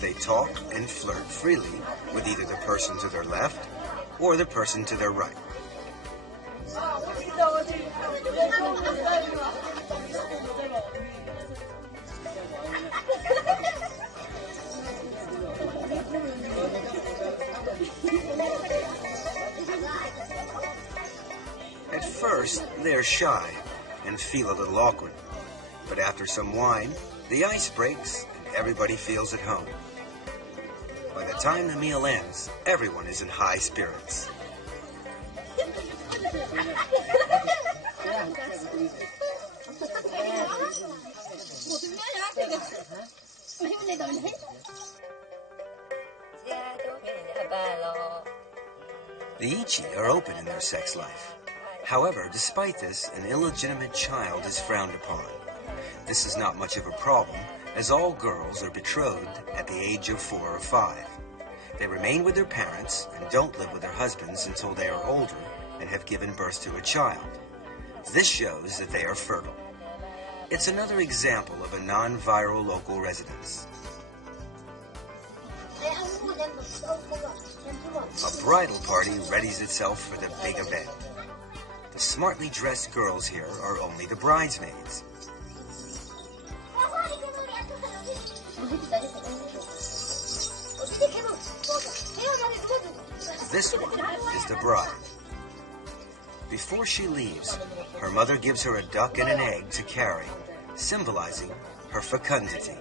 They talk and flirt freely with either the person to their left or the person to their right. At first, they're shy and feel a little awkward. But after some wine, the ice breaks and everybody feels at home. By the time the meal ends, everyone is in high spirits. The Ichi are open in their sex life. However, despite this, an illegitimate child is frowned upon. This is not much of a problem, as all girls are betrothed at the age of 4 or 5. They remain with their parents and don't live with their husbands until they are older and have given birth to a child. This shows that they are fertile. It's another example of a non-viral local residence. A bridal party readies itself for the big event. The smartly dressed girls here are only the bridesmaids. This one is the bride. Before she leaves, her mother gives her a duck and an egg to carry, symbolizing her fecundity.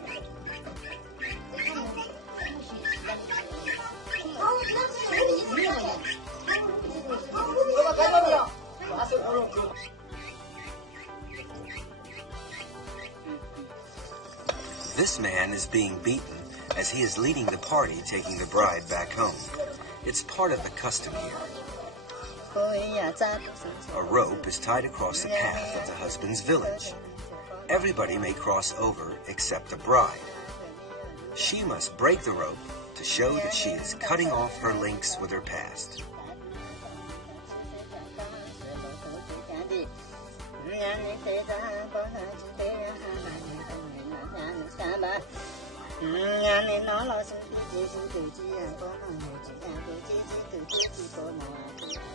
This man is being beaten as he is leading the party, taking the bride back home. It's part of the custom here. A rope is tied across the path of the husband's village. Everybody may cross over except the bride. She must break the rope to show that she is cutting off her links with her past.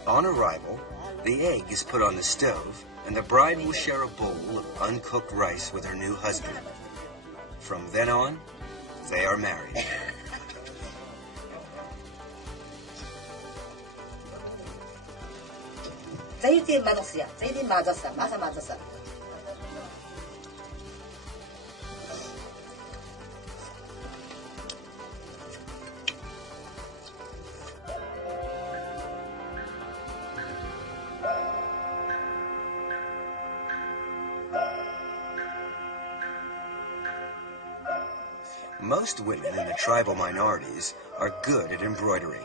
On arrival, the egg is put on the stove, and the bride will share a bowl of uncooked rice with her new husband. From then on, they are married. Most women in the tribal minorities are good at embroidery.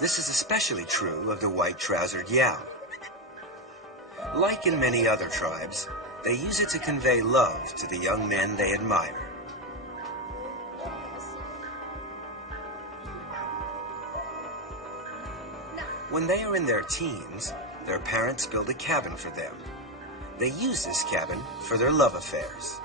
This is especially true of the white-trousered Yao. Like in many other tribes, they use it to convey love to the young men they admire. When they are in their teens, their parents build a cabin for them. They use this cabin for their love affairs.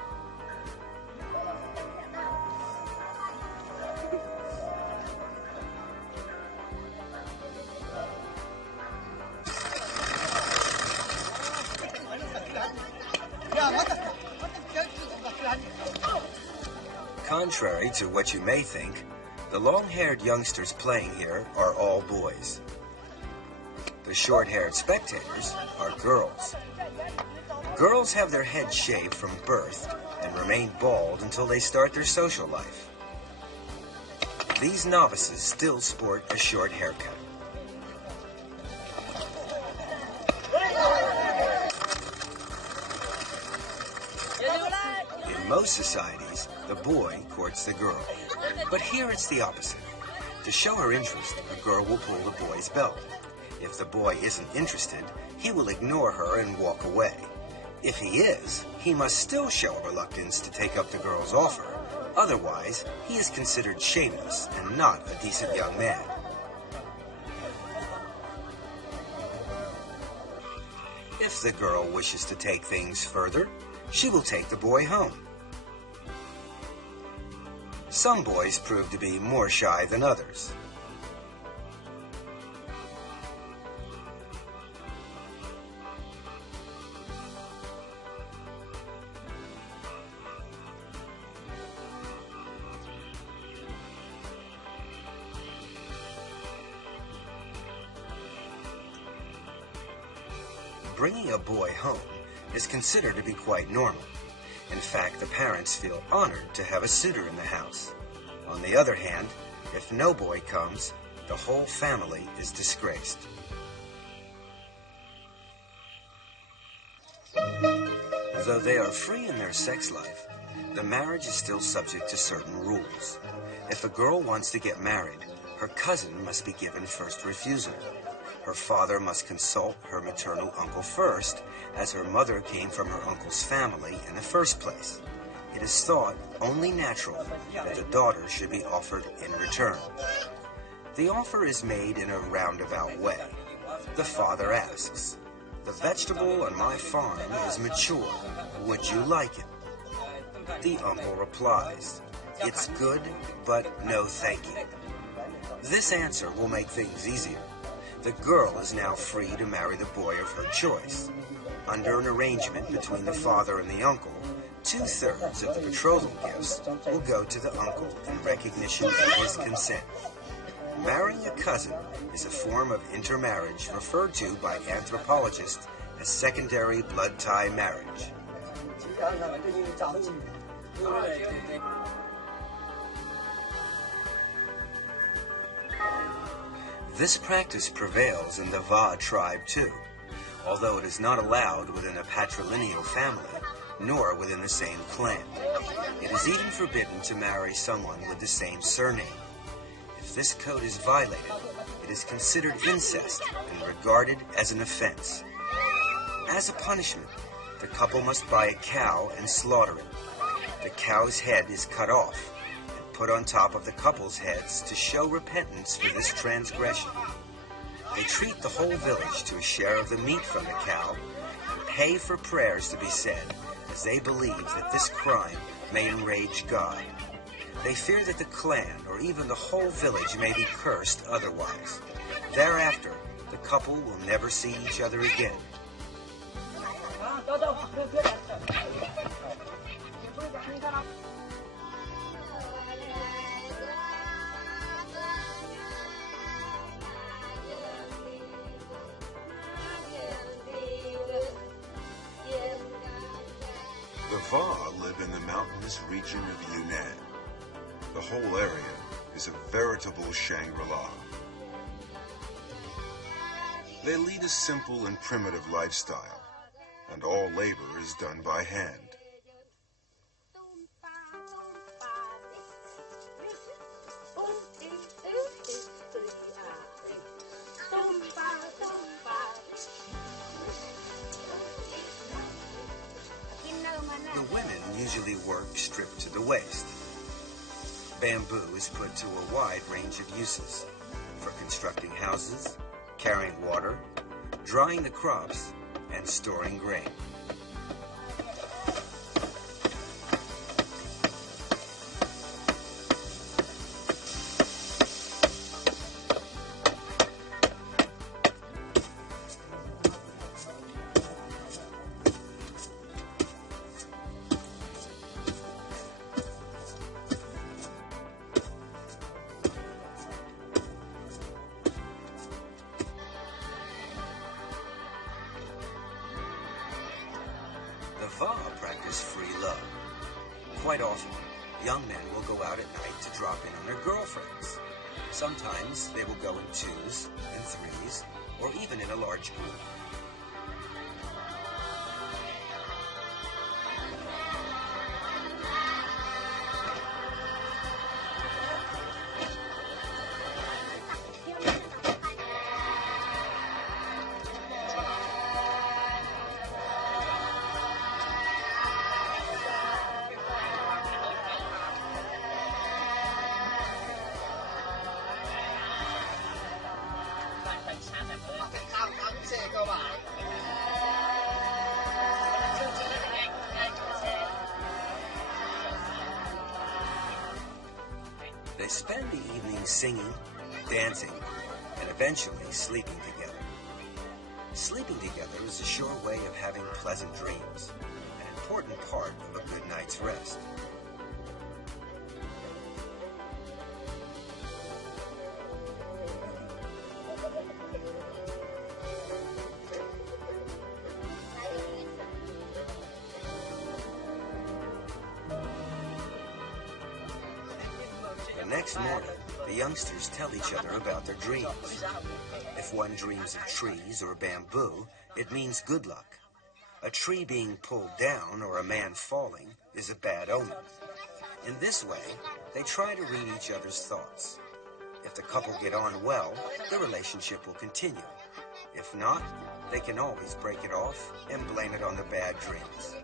Contrary to what you may think, the long-haired youngsters playing here are all boys. The short-haired spectators are girls. Girls have their heads shaved from birth and remain bald until they start their social life. These novices still sport a short haircut. In most societies, the boy courts the girl. But here it's the opposite. To show her interest, a girl will pull the boy's belt. If the boy isn't interested, he will ignore her and walk away. If he is, he must still show reluctance to take up the girl's offer. Otherwise, he is considered shameless and not a decent young man. If the girl wishes to take things further, she will take the boy home. Some boys prove to be more shy than others. Bringing a boy home is considered to be quite normal. In fact, the parents feel honored to have a suitor in the house. On the other hand, if no boy comes, the whole family is disgraced. Though they are free in their sex life, the marriage is still subject to certain rules. If a girl wants to get married, her cousin must be given first refusal. Her father must consult her maternal uncle first, as her mother came from her uncle's family in the first place. It is thought only natural that the daughter should be offered in return. The offer is made in a roundabout way. The father asks, "The vegetable on my farm is mature. Would you like it?" The uncle replies, "It's good, but no thank you." This answer will make things easier. The girl is now free to marry the boy of her choice. Under an arrangement between the father and the uncle, 2/3 of the betrothal gifts will go to the uncle in recognition of his consent. Marrying a cousin is a form of intermarriage referred to by anthropologists as secondary blood tie marriage. This practice prevails in the Va tribe too, although it is not allowed within a patrilineal family, nor within the same clan. It is even forbidden to marry someone with the same surname. If this code is violated, it is considered incest and regarded as an offense. As a punishment, the couple must buy a cow and slaughter it. The cow's head is cut off and put on top of the couple's heads to show repentance for this transgression. They treat the whole village to a share of the meat from the cow and pay for prayers to be said, as they believe that this crime may enrage God. They fear that the clan or even the whole village may be cursed otherwise. Thereafter, the couple will never see each other again. The Va live in the mountainous region of Yunnan. The whole area is a veritable Shangri-La. They lead a simple and primitive lifestyle, and all labor is done by hand. The women usually work stripped to the waist. Bamboo is put to a wide range of uses, for constructing houses, carrying water, drying the crops, and storing grain. The Va practice free love. Quite often, young men will go out at night to drop in on their girlfriends. Sometimes they will go in 2s and 3s, or even in a large group. They spend the evening singing, dancing, and eventually sleeping together. Sleeping together is a sure way of having pleasant dreams, an important part of a good night's rest. The next morning, the youngsters tell each other about their dreams. If one dreams of trees or bamboo, it means good luck. A tree being pulled down or a man falling is a bad omen. In this way, they try to read each other's thoughts. If the couple get on well, the relationship will continue. If not, they can always break it off and blame it on the bad dreams.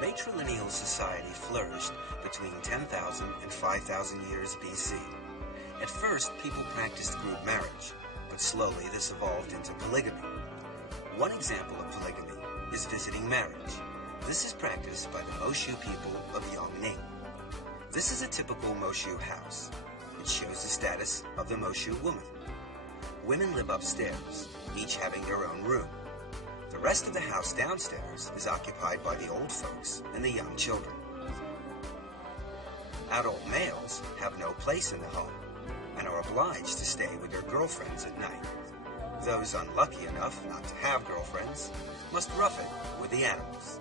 Matrilineal society flourished between 10,000 and 5,000 years BC. At first, people practiced group marriage, but slowly this evolved into polygamy. One example of polygamy is visiting marriage. This is practiced by the Moshu people of Những. This is a typical Moshu house. It shows the status of the Moshu woman. Women live upstairs, each having their own room. The rest of the house downstairs is occupied by the old folks and the young children. Adult males have no place in the home and are obliged to stay with their girlfriends at night. Those unlucky enough not to have girlfriends must rough it with the animals.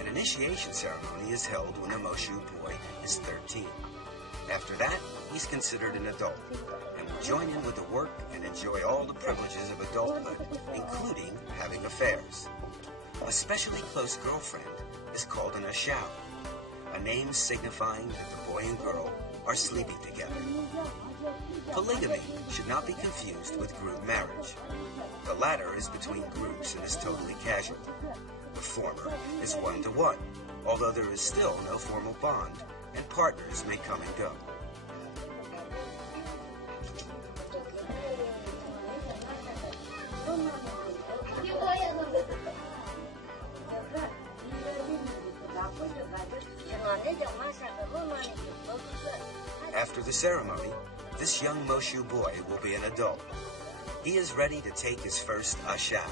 An initiation ceremony is held when a Moshu boy is 13. After that, he's considered an adult and will join in with the work and enjoy all the privileges of adulthood, including having affairs. A specially close girlfriend is called an ashao, a name signifying that the boy and girl are sleeping together. Polygamy should not be confused with group marriage. The latter is between groups and is totally casual. The former is one-to-one, although there is still no formal bond, and partners may come and go. After the ceremony, this young Moshu boy will be an adult. He is ready to take his first ashao.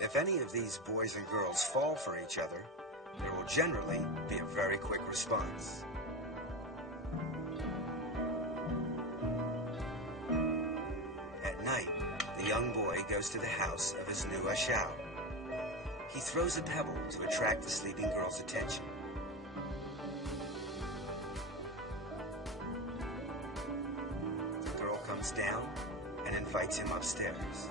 If any of these boys and girls fall for each other, there will generally be a very quick response. At night, the young boy goes to the house of his new ashao. He throws a pebble to attract the sleeping girl's attention. The girl comes down and invites him upstairs.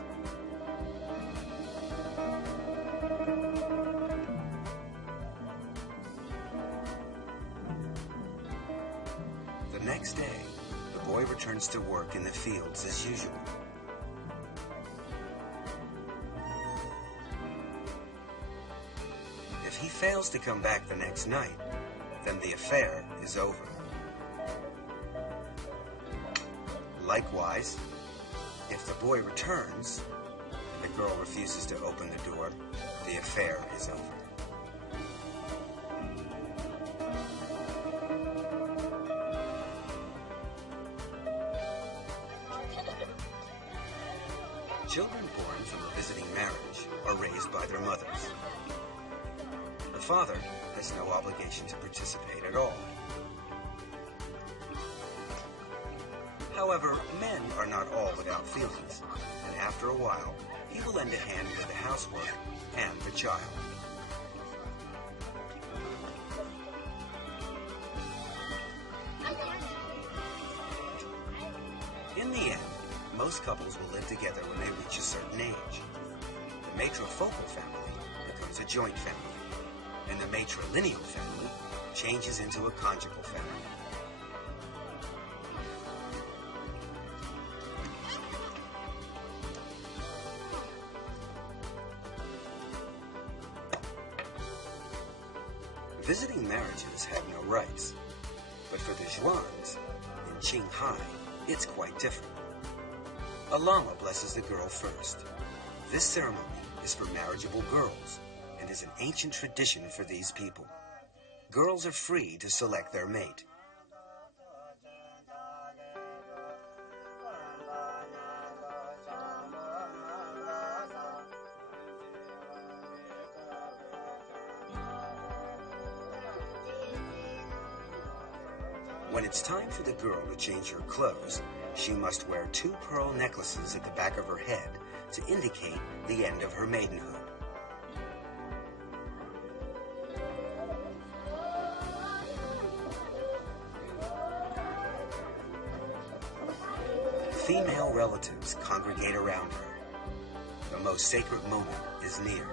The next day, the boy returns to work in the fields as usual. If he fails to come back the next night, then the affair is over. Likewise, if the boy returns and the girl refuses to open the door, the affair is over. Children born from a visiting marriage are raised by their mothers. The father has no obligation to participate at all. However, men are not all without feelings, and after a while, he will lend a hand with the housework and the child. In the end, most most couples will live together when they reach a certain age. The matrifocal family becomes a joint family, and the matrilineal family changes into a conjugal family. Visiting marriages have no rights, but for the Zhuans in Qinghai, it's quite different. A lama blesses the girl first. This ceremony is for marriageable girls and is an ancient tradition for these people. Girls are free to select their mate. When it's time for the girl to change her clothes, she must wear 2 pearl necklaces at the back of her head to indicate the end of her maidenhood. Female relatives congregate around her. The most sacred moment is near.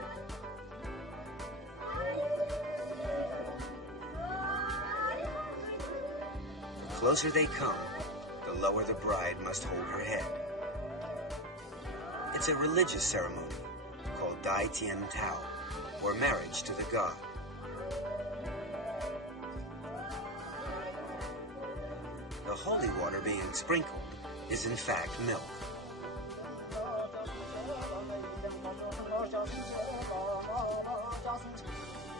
The closer they come, the lower the bride must hold her head. It's a religious ceremony called Dai Tian Tao, or marriage to the god. The holy water being sprinkled is in fact milk.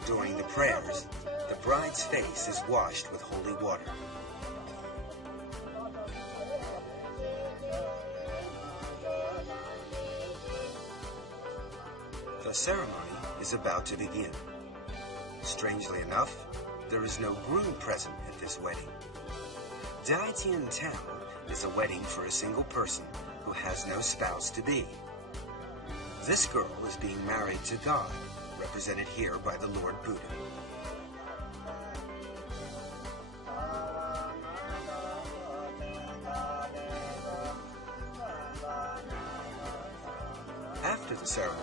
During the prayers, the bride's face is washed with holy water. The ceremony is about to begin. Strangely enough, there is no groom present at this wedding. Dai Tian Tao is a wedding for a single person who has no spouse-to-be. This girl is being married to God, represented here by the Lord Buddha. After the ceremony,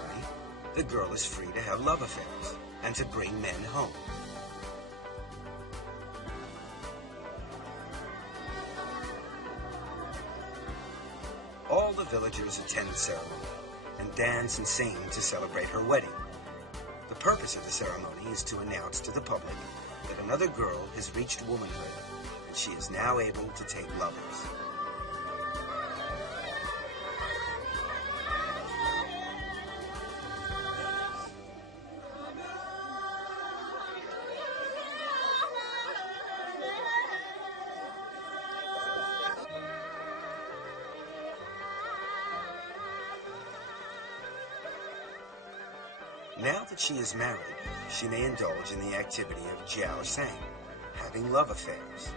the girl is free to have love affairs and to bring men home. All the villagers attend the ceremony and dance and sing to celebrate her wedding. The purpose of the ceremony is to announce to the public that another girl has reached womanhood and she is now able to take lovers. Now that she is married, she may indulge in the activity of jiao sang, having love affairs.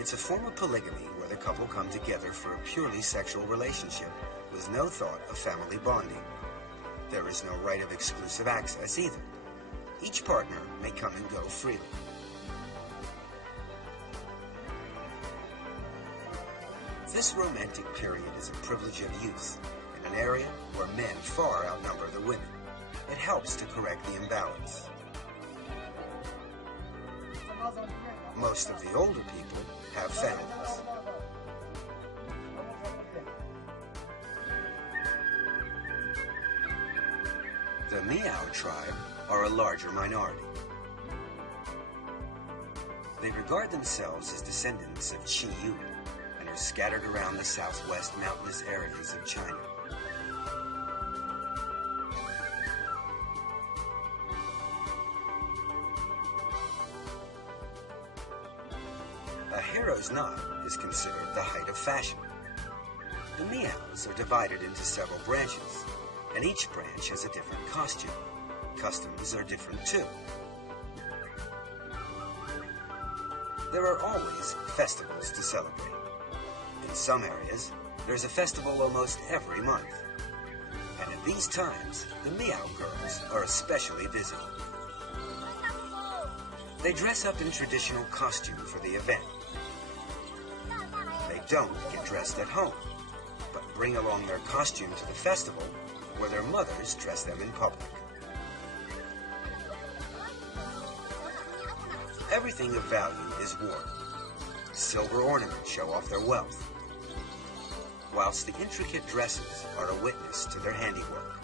It's a form of polygamy where the couple come together for a purely sexual relationship with no thought of family bonding. There is no right of exclusive access either. Each partner may come and go freely. This romantic period is a privilege of youth in an area where men far outnumber the women. It helps to correct the imbalance. Most of the older people have families. The Miao tribe are a larger minority. They regard themselves as descendants of Qi Yu and are scattered around the southwest mountainous areas of China. A hero's knot is considered the height of fashion. The Miaos are divided into several branches, and each branch has a different costume. Customs are different too. There are always festivals to celebrate. In some areas, there's a festival almost every month. And at these times, the Miao girls are especially busy. They dress up in traditional costume for the event. They don't get dressed at home, but bring along their costume to the festival, where their mothers dress them in public. Everything of value is worn. Silver ornaments show off their wealth, whilst the intricate dresses are a witness to their handiwork.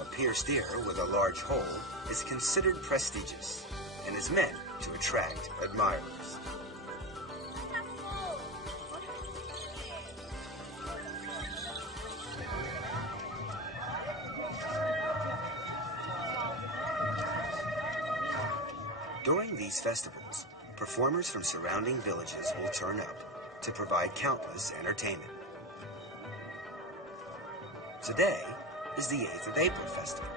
A pierced ear with a large hole is considered prestigious and is meant to attract admirers. During these festivals, performers from surrounding villages will turn up to provide countless entertainment. Today is the 8th of April festival.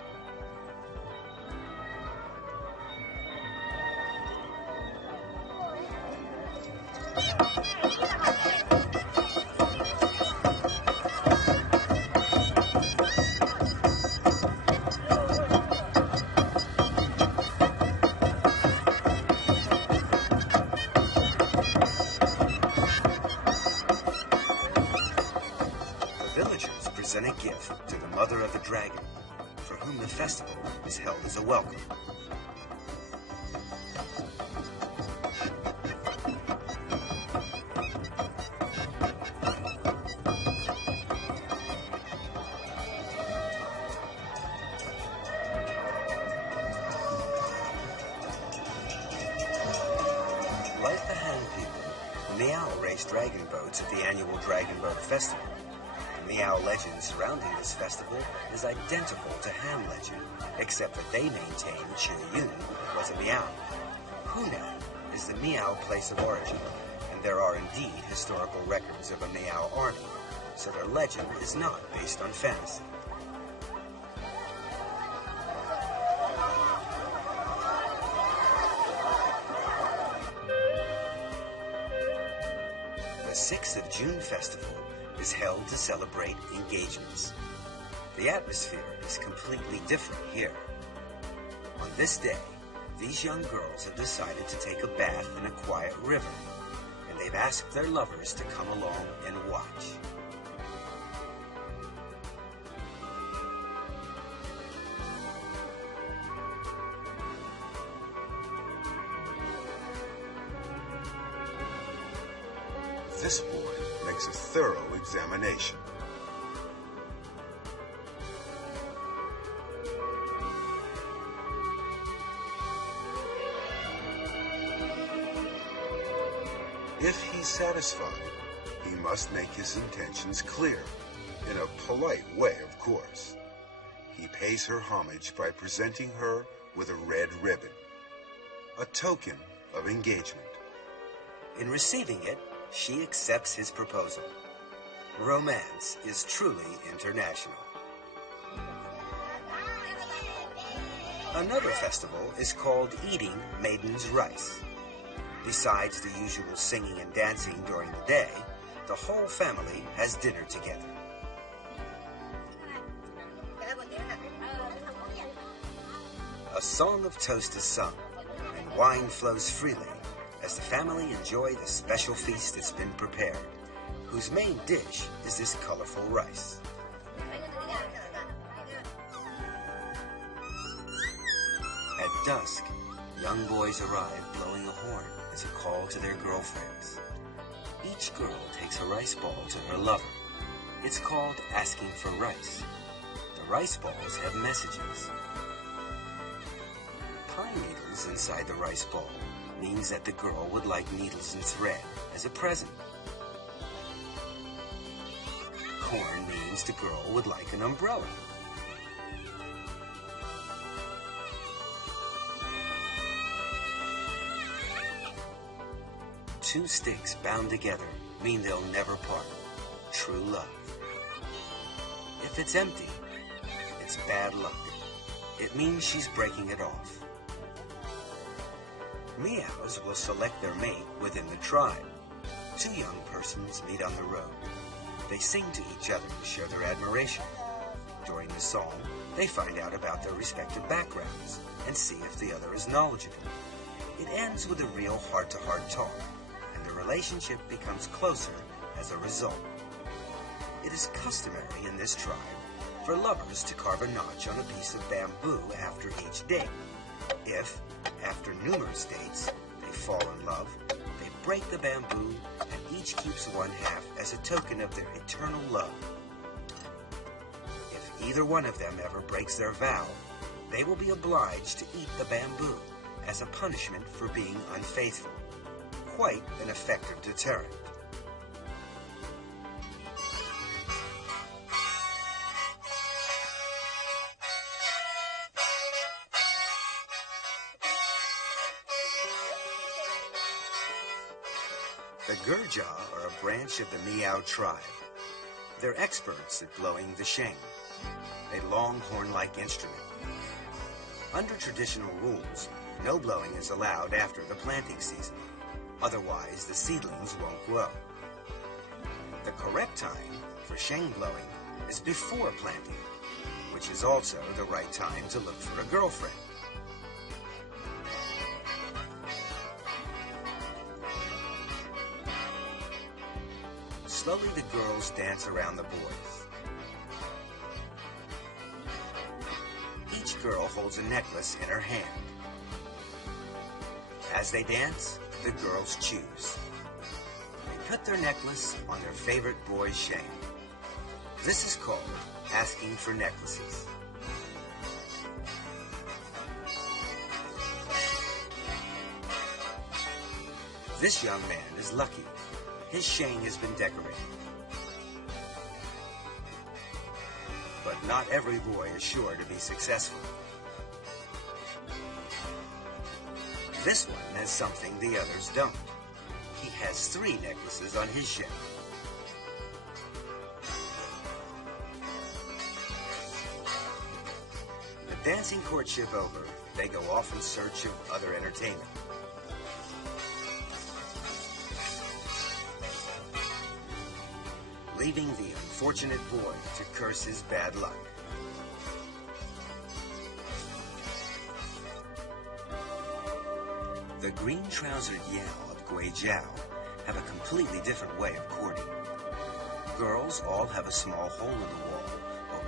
Present a gift to the mother of the dragon, for whom the festival is held as a welcome. Like the Han people, Miao race dragon boats at the annual Dragon Boat Festival. The Miao legend surrounding this festival is identical to Han legend, except that they maintain Yun was a Miao. Hunan is the Miao place of origin, and there are indeed historical records of a Miao army, so their legend is not based on fantasy. The 6th of June festival is held to celebrate engagements. The atmosphere is completely different here. On this day, these young girls have decided to take a bath in a quiet river, and they've asked their lovers to come along and watch. This boy makes a thorough examination. If he's satisfied, he must make his intentions clear, in a polite way, of course. He pays her homage by presenting her with a red ribbon, a token of engagement. In receiving it, she accepts his proposal. Romance is truly international. Another festival is called Eating Maiden's Rice. Besides the usual singing and dancing during the day, the whole family has dinner together. A song of toast is sung, and wine flows freely as the family enjoy the special feast that's been prepared, whose main dish is this colorful rice. At dusk, young boys arrive blowing a horn as a call to their girlfriends. Each girl takes a rice ball to her lover. It's called asking for rice. The rice balls have messages. Pine needles inside the rice ball means that the girl would like needles and thread as a present. Corn means the girl would like an umbrella. Two sticks bound together mean they'll never part. True love. If it's empty, it's bad luck. It means she's breaking it off. Miaos will select their mate within the tribe. Two young persons meet on the road. They sing to each other to show their admiration. During the song, they find out about their respective backgrounds and see if the other is knowledgeable. It ends with a real heart-to-heart talk, and the relationship becomes closer as a result. It is customary in this tribe for lovers to carve a notch on a piece of bamboo after each date. If, after numerous dates, they fall in love, they break the bamboo and each keeps one half as a token of their eternal love. If either one of them ever breaks their vow, they will be obliged to eat the bamboo as a punishment for being unfaithful. Quite an effective deterrent. The Gurja are a branch of the Miao tribe. They're experts at blowing the sheng, a long horn-like instrument. Under traditional rules, no blowing is allowed after the planting season. Otherwise, the seedlings won't grow. The correct time for sheng blowing is before planting, which is also the right time to look for a girlfriend. Slowly the girls dance around the boys. Each girl holds a necklace in her hand. As they dance, the girls choose. They put their necklace on their favorite boy's sheng. This is called asking for necklaces. This young man is lucky. His sheng has been decorated. But not every boy is sure to be successful. This one has something the others don't. He has 3 necklaces on his sheng. The dancing courtship over, they go off in search of other entertainment. Leaving the unfortunate boy to curse his bad luck. The green-trousered Yao of Guijiao have a completely different way of courting. Girls all have a small hole in the wall